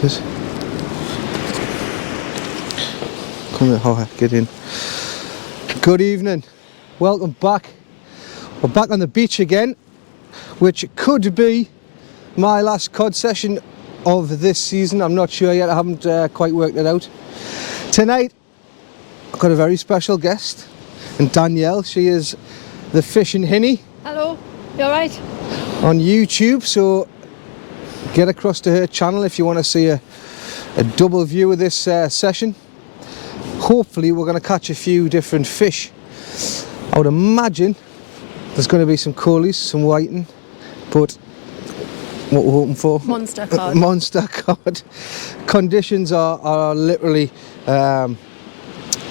That's it. Come here, oh, get in. Good evening. Welcome back. We're back on the beach again, which could be my last cod session of this season. I'm not sure yet. I haven't quite worked it out. Tonight, I've got a very special guest, and Danielle. She is the Fishing Hinny. Hello, you alright? On YouTube, so get across to her channel if you want to see a double view of this session. Hopefully we're going to catch a few different fish. I would imagine there's going to be some coalies, some whiting, but what we're hoping for? Monster cod. Monster cod. Conditions are literally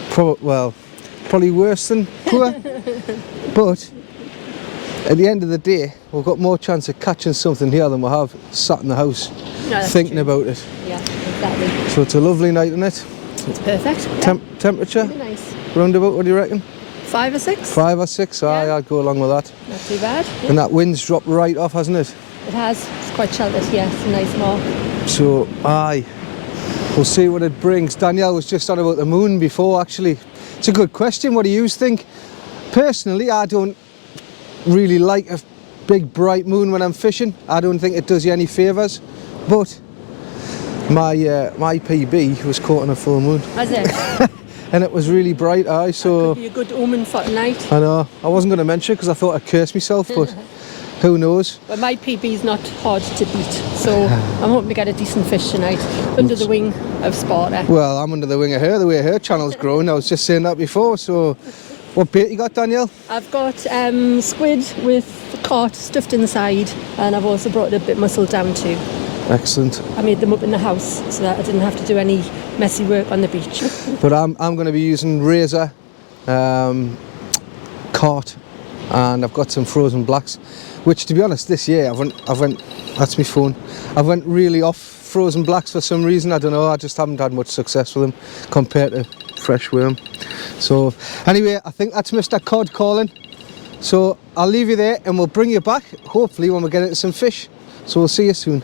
probably worse than poor, but at the end of the day, we've got more chance of catching something here than we have sat in the house thinking about it. Yeah, exactly. So it's a lovely night, isn't it? It's perfect. Temperature? Really nice. Roundabout, what do you reckon? 5 or 6? 5 or 6, Yeah. I'd go along with that. Not too bad. Yeah. And that wind's dropped right off, hasn't it? It has. It's quite sheltered, yeah. It's a nice morn. So, we'll see what it brings. Danielle was just on about the moon before, actually. It's a good question. What do you think? Personally, I don't really like a big bright moon when I'm fishing. I don't think it does you any favours. But my PB was caught on a full moon. Has it? And it was really bright, so... That could be a good omen for tonight. I know. I wasn't going to mention it because I thought I'd curse myself, but who knows? But my PB's not hard to beat, so I'm hoping to get a decent fish tonight under the wing of Sparta. Well, I'm under the wing of her, the way her channel's growing. I was just saying that before, so... What bait you got, Danielle? I've got squid with carp stuffed inside, and I've also brought a bit muscle down too. Excellent. I made them up in the house so that I didn't have to do any messy work on the beach. But I'm going to be using razor, cart, and I've got some frozen blacks, which, to be honest, this year I've went. That's my phone. I went really off frozen blacks for some reason. I don't know. I just haven't had much success with them compared to fresh worm. So anyway, I think that's Mr. Cod calling. So I'll leave you there, and we'll bring you back hopefully when we get into some fish. So we'll see you soon.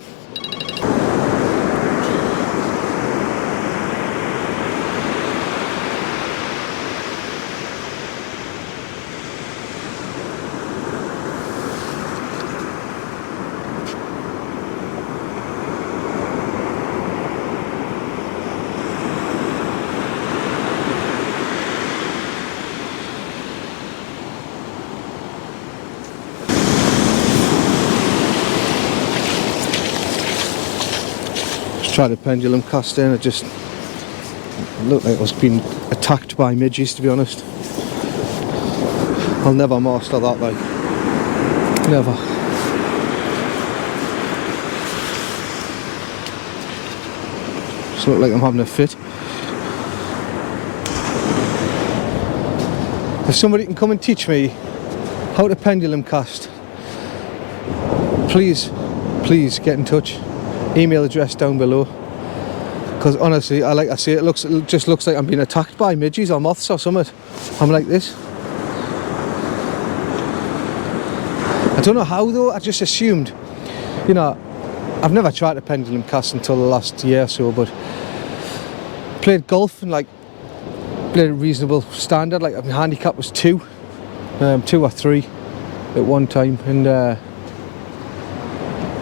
Tried a pendulum cast in, it looked like it was being attacked by midges, to be honest. I'll never master that, like, never. Just look like I'm having a fit. If somebody can come and teach me how to pendulum cast, please get in touch. Email address down below, because honestly, like I say, it just looks like I'm being attacked by midges or moths or something. I'm like this. I don't know how though. I just assumed, you know, I've never tried a pendulum cast until the last year or so, but played golf and like played a reasonable standard. Like my handicap was 2 or 3 at one time, and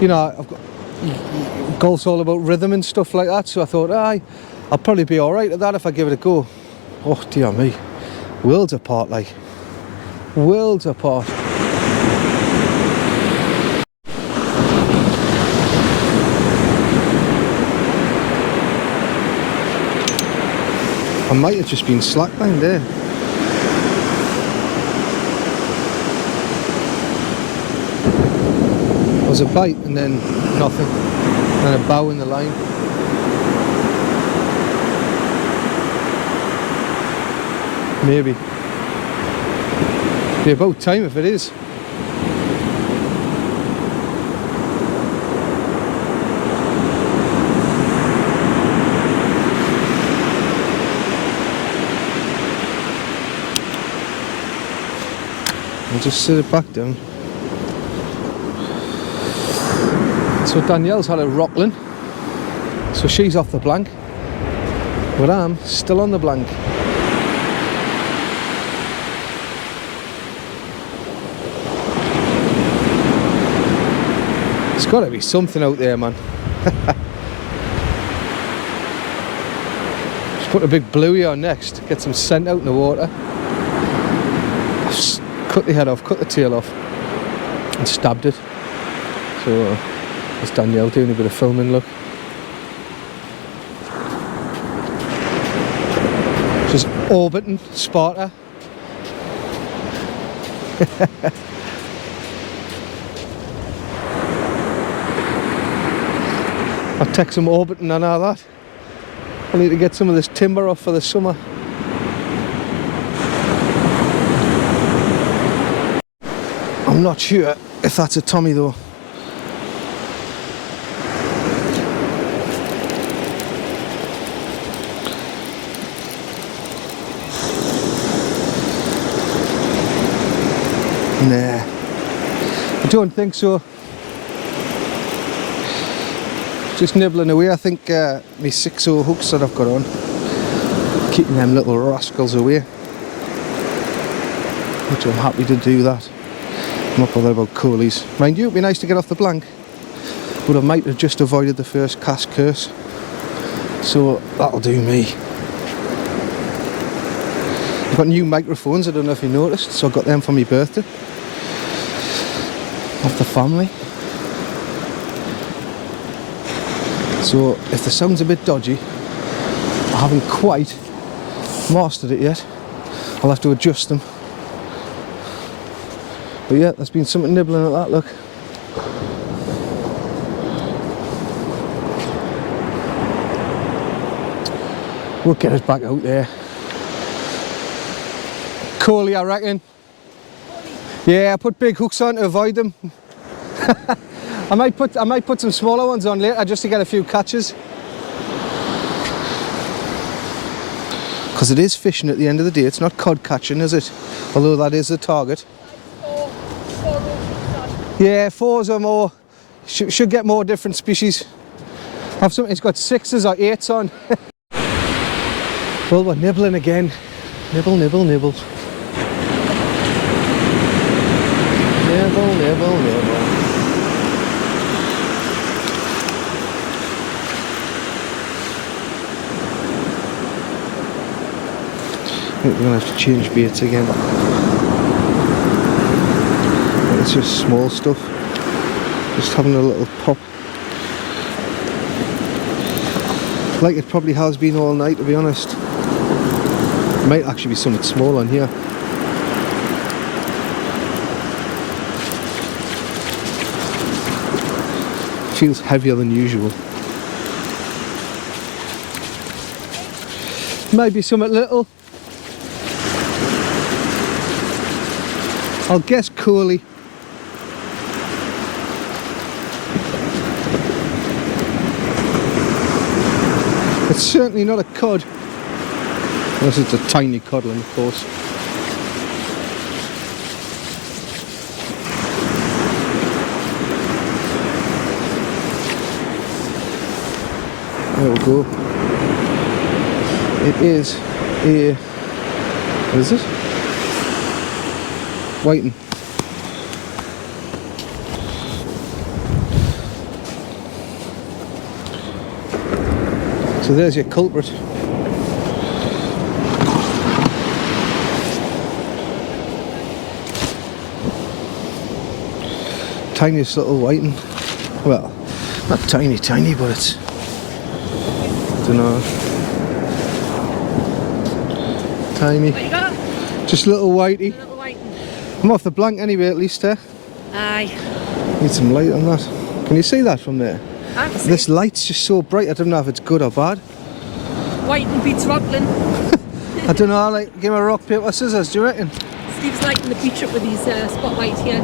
you know, I've got. Golf's all about rhythm and stuff like that, so I thought, I'll probably be alright at that if I give it a go. Oh dear me, worlds apart, like, worlds apart. I might have just been slacklined there. There was a bite and then nothing, and a bow in the line. Maybe. Be about time if it is. I'll just sit it back down. So Danielle's had a rockling. So she's off the blank, but I'm still on the blank. There's got to be something out there, man. Just put a big bluey on next, get some scent out in the water. I've just cut the head off, cut the tail off, and stabbed it. So there's Danielle doing a bit of filming, look. Just orbiting Sparta. I'll take some orbiting and all that. I need to get some of this timber off for the summer. I'm not sure if that's a Tommy though. Nah, I don't think so. Just nibbling away. I think my 6-0 hooks that I've got on, keeping them little rascals away, which I'm happy to do that. I'm not bothered about coolies. Mind you, it'd be nice to get off the blank, but I might have just avoided the first cast curse, so that'll do me. I've got new microphones, I don't know if you noticed, so I got them for my birthday. Off the family. So if the sound's a bit dodgy, I haven't quite mastered it yet. I'll have to adjust them. But yeah, there's been something nibbling at that, look. We'll get it back out there. Coley, I reckon. Yeah, I put big hooks on to avoid them. I might put some smaller ones on later just to get a few catches. Because it is fishing at the end of the day, it's not cod catching, is it? Although that is the target. Yeah, 4s or more. Should get more different species. I've something that's got 6s or 8s on. Well, we're nibbling again. Nibble, nibble, nibble. Nibble, nibble, nibble. I think we're going to have to change baits again. It's just small stuff. Just having a little pop. Like it probably has been all night, to be honest. Might actually be something small on here. Feels heavier than usual. Maybe something little. I'll guess Coley. It's certainly not a cod. Unless it's a tiny codling, of course. There we go. It is a... what is it? Whiting. So there's your culprit. Tiniest little whiting. Well, not tiny, tiny, but it's... I don't know. Tiny. What you got? Just little whitey. Little whiting. I'm off the blank anyway, at least, eh? Aye. Need some light on that. Can you see that from there? I can see. This light's just so bright, I don't know if it's good or bad. Whiting beats rockling. I don't know, like, give me a rock, paper, scissors, do you reckon? Steve's lighting the beach up with his spotlight here.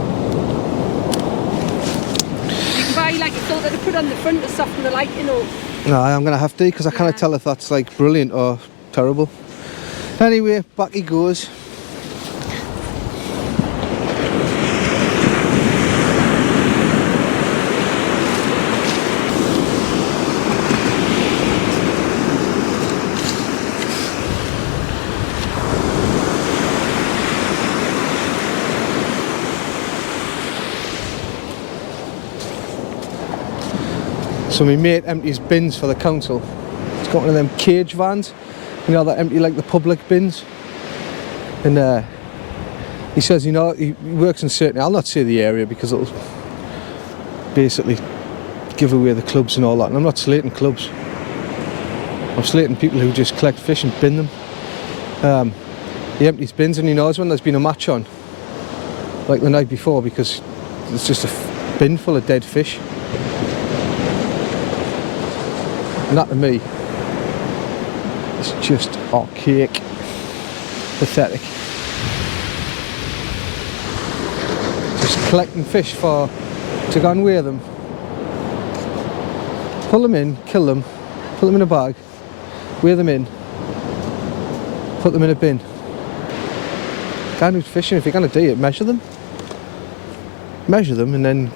You can buy like a filter to put on the front to soften the light, you know. No, I'm going to have to, because I can't tell if that's like brilliant or terrible. Anyway, back he goes. So my mate empties bins for the council. He's got one of them cage vans, you know, that empty like the public bins. And he says, you know, he works in certain, I'll not say the area because it'll basically give away the clubs and all that. And I'm not slating clubs. I'm slating people who just collect fish and bin them. He empties bins and he knows when there's been a match on, like the night before, because it's just a bin full of dead fish. And that to me is just archaic, pathetic. Just collecting fish to go and weigh them, pull them in, kill them, put them in a bag, weigh them in, put them in a bin. Guy who's fishing, if you're going to do it, measure them and then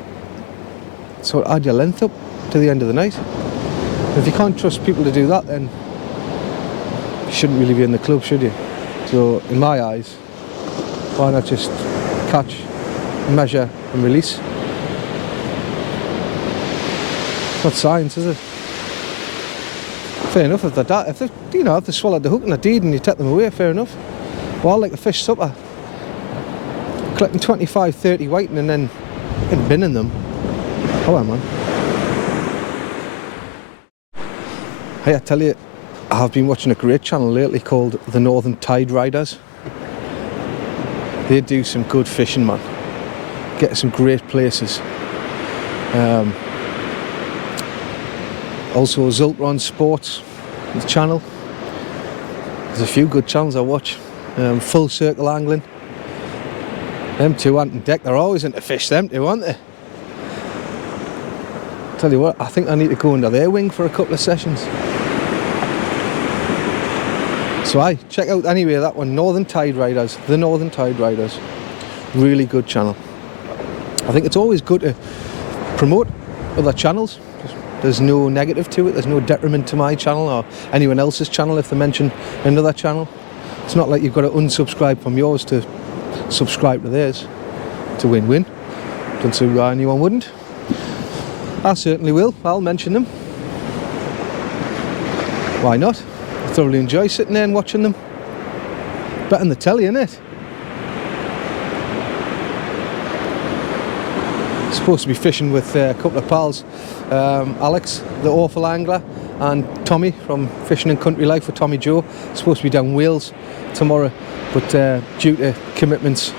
sort of add your length up to the end of the night. If you can't trust people to do that, then you shouldn't really be in the club, should you? So in my eyes, why not just catch, measure and release? It's not science, is it? Fair enough, if they swallowed the hook and the deed and you take them away, fair enough. Well, like a fish supper, collecting 25, 30 whiting and then binning them. Oh well, man. Hey, I tell you, I've been watching a great channel lately called the Northern Tide Riders. They do some good fishing, man. Get some great places. Also Zultron Sports, the channel. There's a few good channels I watch. Full Circle Angling. Them two aren't on deck, they're always into fish, them two, aren't they? Tell you what, I think I need to go under their wing for a couple of sessions. So check out anyway that one, Northern Tide Riders, the Northern Tide Riders. Really good channel. I think it's always good to promote other channels. There's no negative to it, there's no detriment to my channel or anyone else's channel if they mention another channel. It's not like you've got to unsubscribe from yours to subscribe to theirs. It's a win-win. Don't see why anyone wouldn't. I certainly will, I'll mention them. Why not? I thoroughly enjoy sitting there and watching them. Better than the telly, innit? Supposed to be fishing with a couple of pals, Alex, the awful angler, and Tommy from Fishing and Country Life with Tommy Joe. Supposed to be down Wales tomorrow, but due to commitments,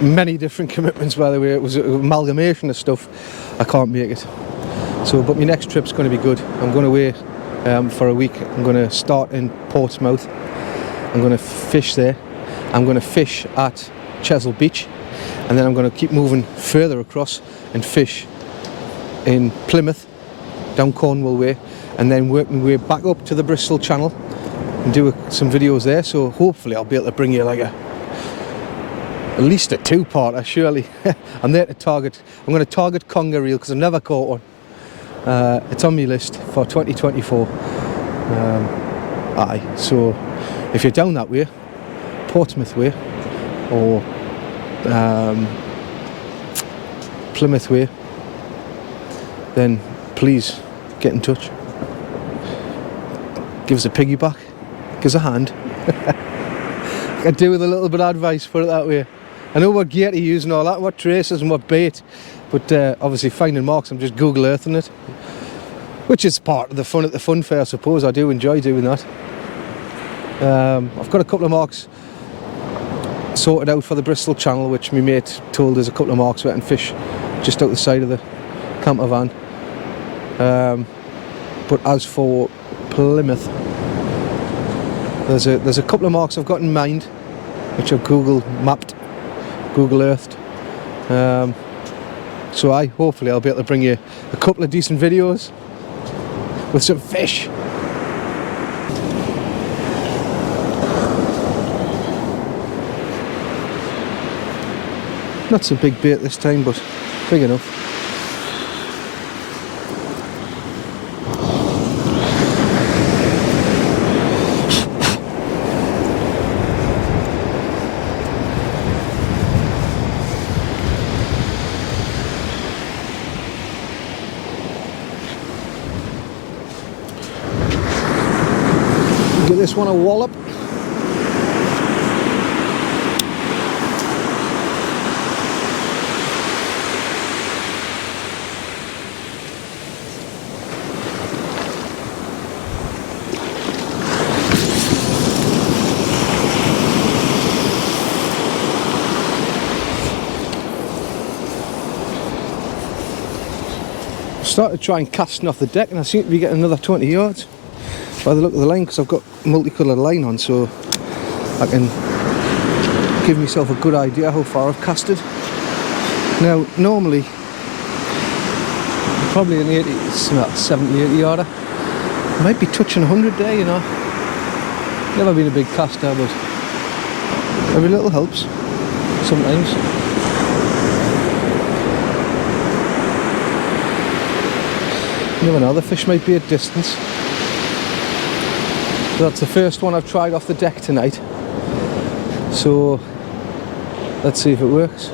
many different commitments by the way, it was an amalgamation of stuff, I can't make it. So, but my next trip's going to be good. I'm going away for a week. I'm going to start in Portsmouth. I'm going to fish there. I'm going to fish at Cambois Beach. And then I'm going to keep moving further across and fish in Plymouth, down Cornwall way, and then work my way back up to the Bristol Channel and do some videos there. So hopefully I'll be able to bring you like at least a two-parter, surely. I'm there to target, I'm going to target conger reel because I've never caught one. It's on my list for 2024. So if you're down that way, Portsmouth way, or Plymouth way, then please get in touch. Give us a piggyback, give us a hand. I could do with a little bit of advice, put it that way. I know what gear to use and all that, what traces and what bait, but obviously finding marks, I'm just Google Earthing it, which is part of the fun at the fun fair, I suppose. I do enjoy doing that. I've got a couple of marks sorted out for the Bristol Channel, which my mate told us a couple of marks where I can fish just out the side of the camper van. But as for Plymouth, there's a couple of marks I've got in mind, which I've Google mapped, Google Earthed. So hopefully I'll be able to bring you a couple of decent videos with some fish. Not so big bait this time, but big enough. want to wallop. Started trying casting off the deck and I seem to be getting another 20 yards by the look of the line, because I've got multicoloured line on, so I can give myself a good idea how far I've casted. Now normally probably an 80, it's not 70, 80 yarder. Might be touching 100 there, you know. Never been a big caster, but every little helps sometimes. You never know, the fish might be at distance. So that's the first one I've tried off the deck tonight. So let's see if it works.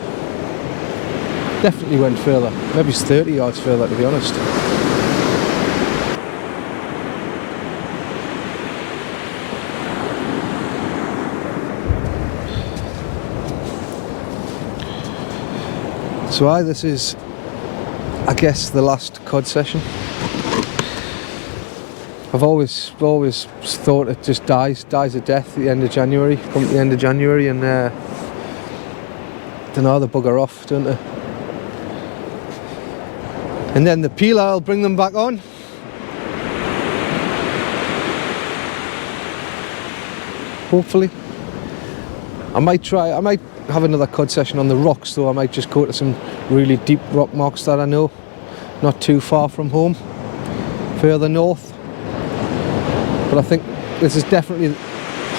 Definitely went further. Maybe it's 30 yards further, to be honest. So this is, I guess, the last cod session. I've always thought it just dies a death at the end of January, come to the end of January, and don't know, they bugger off, don't they? And then the peeler will bring them back on. Hopefully. I might have another cod session on the rocks, though. I might just go to some really deep rock marks that I know, not too far from home, further north. But I think this is definitely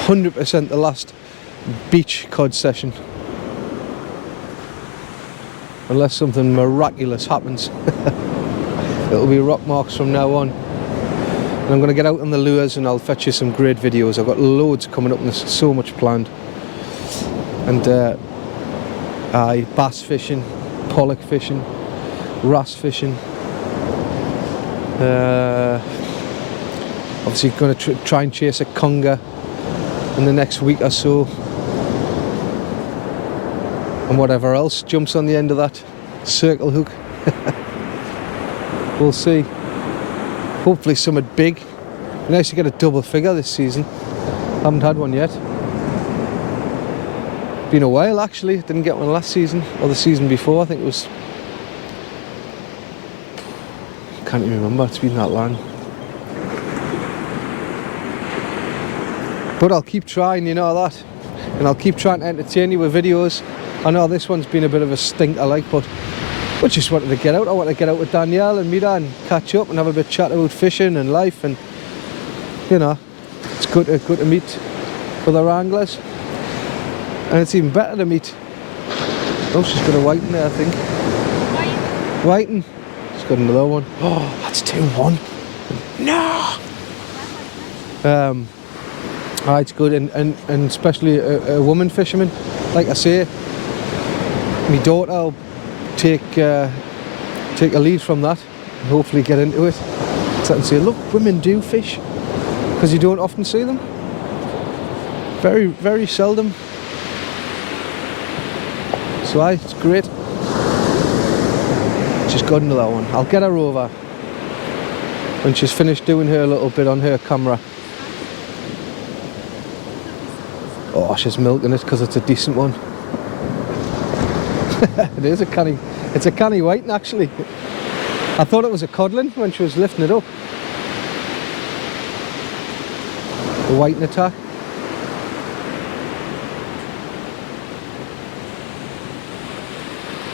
100% the last beach cod session. Unless something miraculous happens. It'll be rock marks from now on. And I'm going to get out on the lures and I'll fetch you some great videos. I've got loads coming up and there's so much planned. And bass fishing, pollock fishing, wrasse fishing. Obviously going to try and chase a conger in the next week or so. And whatever else jumps on the end of that circle hook. We'll see. Hopefully something big. Nice to get a double figure this season. Haven't had one yet. Been a while actually. Didn't get one last season or the season before. I think it was. Can't even remember. It's been that long. But I'll keep trying, you know that. And I'll keep trying to entertain you with videos. I know this one's been a bit of a stinker, like, but I just wanted to get out. I want to get out with Danielle and meet her and catch up and have a bit of chat about fishing and life, and you know, it's good to meet other anglers. And it's even better to meet. Oh, she's got a whiting there, I think. Whiting. She's got another one. Oh, that's 2-1. No. It's good, and especially a woman fisherman. Like I say, my daughter will take a lead from that and hopefully get into it. So I can say, look, women do fish, because you don't often see them. Very, very seldom. So it's great. She's got another one. I'll get her over when she's finished doing her little bit on her camera. Oh, she's milking it because it's a decent one. It is a canny. It's a canny whiting actually. I thought it was a codlin when she was lifting it up. The whiting attack.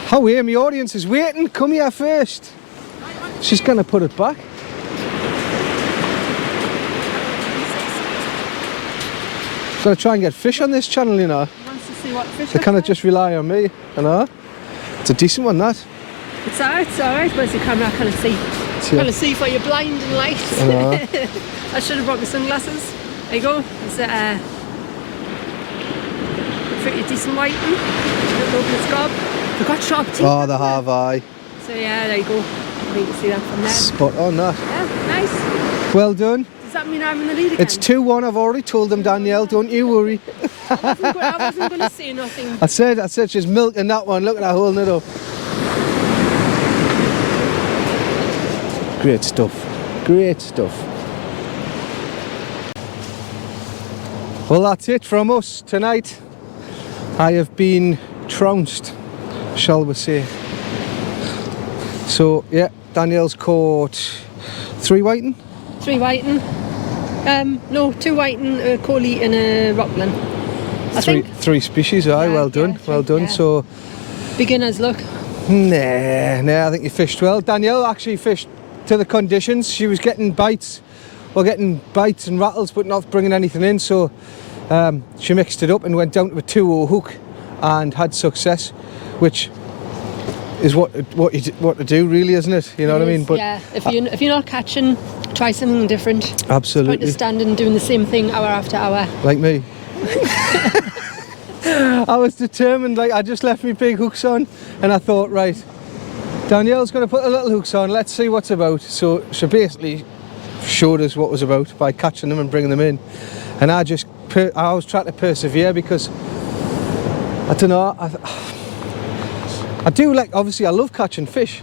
How are my audience is waiting. Come here first. She's gonna put it back. Gotta try and get fish on this channel, you know. Wants to see what fish. They kind of just rely on me, you know. It's a decent one, that. It's alright. Where's the camera? I can't see. Trying to see for your blind and light. I should have brought my sunglasses. There you go. It's a pretty decent white one. Open the scrub. They've got sharp teeth. Oh, they have, aye. So yeah, there you go. You can see that from there. Spot on, that. Yeah, nice. Well done. Does that mean I'm in the lead again? It's 2-1. I've already told them, Danielle. Don't you worry. I wasn't going to say nothing. I said she's milking that one. Look at her holding it up. Great stuff. Great stuff. Well, that's it from us tonight. I have been trounced, shall we say. So, yeah, Danielle's caught 3 whiting. 3 whiting. No, 2 whiting, a collie and a rockland. I think. 3 species, aye, well done, well done. Yeah. So, beginner's luck. Nah, I think you fished well. Danielle actually fished to the conditions. She was getting bites, and rattles, but not bringing anything in. So she mixed it up and went down to a 2-0 hook and had success, which is what to do, really, isn't it? You know what I mean? But yeah, if you're not catching, try something different. Absolutely. It's point of standing doing the same thing hour after hour. Like me. I was determined. Like, I just left my big hooks on, and I thought, right, Danielle's going to put the little hooks on. Let's see what's about. So she basically showed us what was about by catching them and bringing them in, and I was trying to persevere because I don't know. I do like, obviously I love catching fish,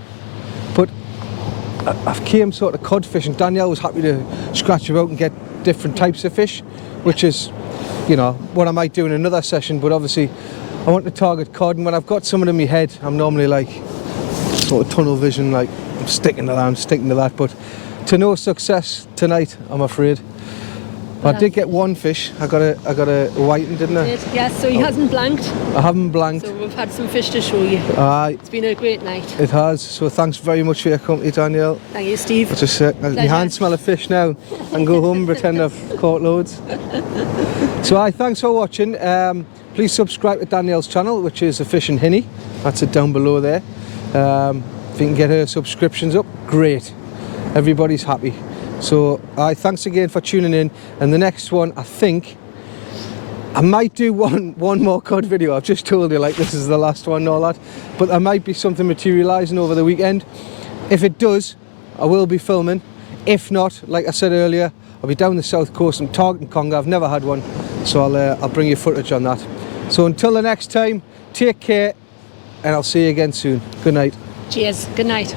but I've came sort of cod fish, and Danielle was happy to scratch about and get different types of fish, which is, you know, what I might do in another session. But obviously I want to target cod, and when I've got someone in my head, I'm normally like sort of tunnel vision, like I'm sticking to that, but to no success tonight, I'm afraid. But I did get 1 fish. I got a whiting, didn't I? Yes, so he hasn't blanked. I haven't blanked. So we've had some fish to show you. Aye. It's been a great night. It has. So thanks very much for your company, Danielle. Thank you, Steve. I just my hands smell of fish now, and go home and pretend I've caught loads. So thanks for watching. Please subscribe to Danielle's channel, which is a Fishing Hinny. That's it down below there. If you can get her subscriptions up, great. Everybody's happy. So thanks again for tuning in, and the next one, I think I might do one more cod video. I've just told you, like, this is the last one and all that, but there might be something materialising over the weekend. If it does, I will be filming. If not, like I said earlier, I'll be down the south coast. I'm targeting Conga. I've never had one, so I'll bring you footage on that. So until the next time, take care, and I'll see you again soon. Good night. Cheers. Good night.